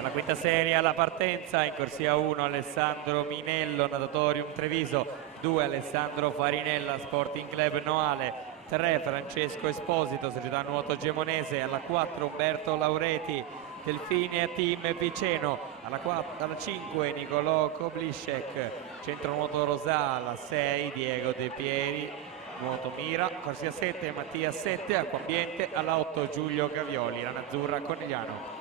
Dalla quinta serie alla partenza, in corsia 1 Alessandro Minello, Natatorium Treviso, 2 Alessandro Farinella, Sporting Club Noale, 3 Francesco Esposito, Società Nuoto Gemonese, alla 4 Umberto Laureti, Delfinia Team Piceno, alla 5 Nicolò Koblisek, Centro Nuoto Rosà, alla 6 Diego De Pieri, Nuoto Mira, corsia 7 Mattia 7, Acquambiente, alla 8 Giulio Gavioli, Lana Azzurra Conigliano.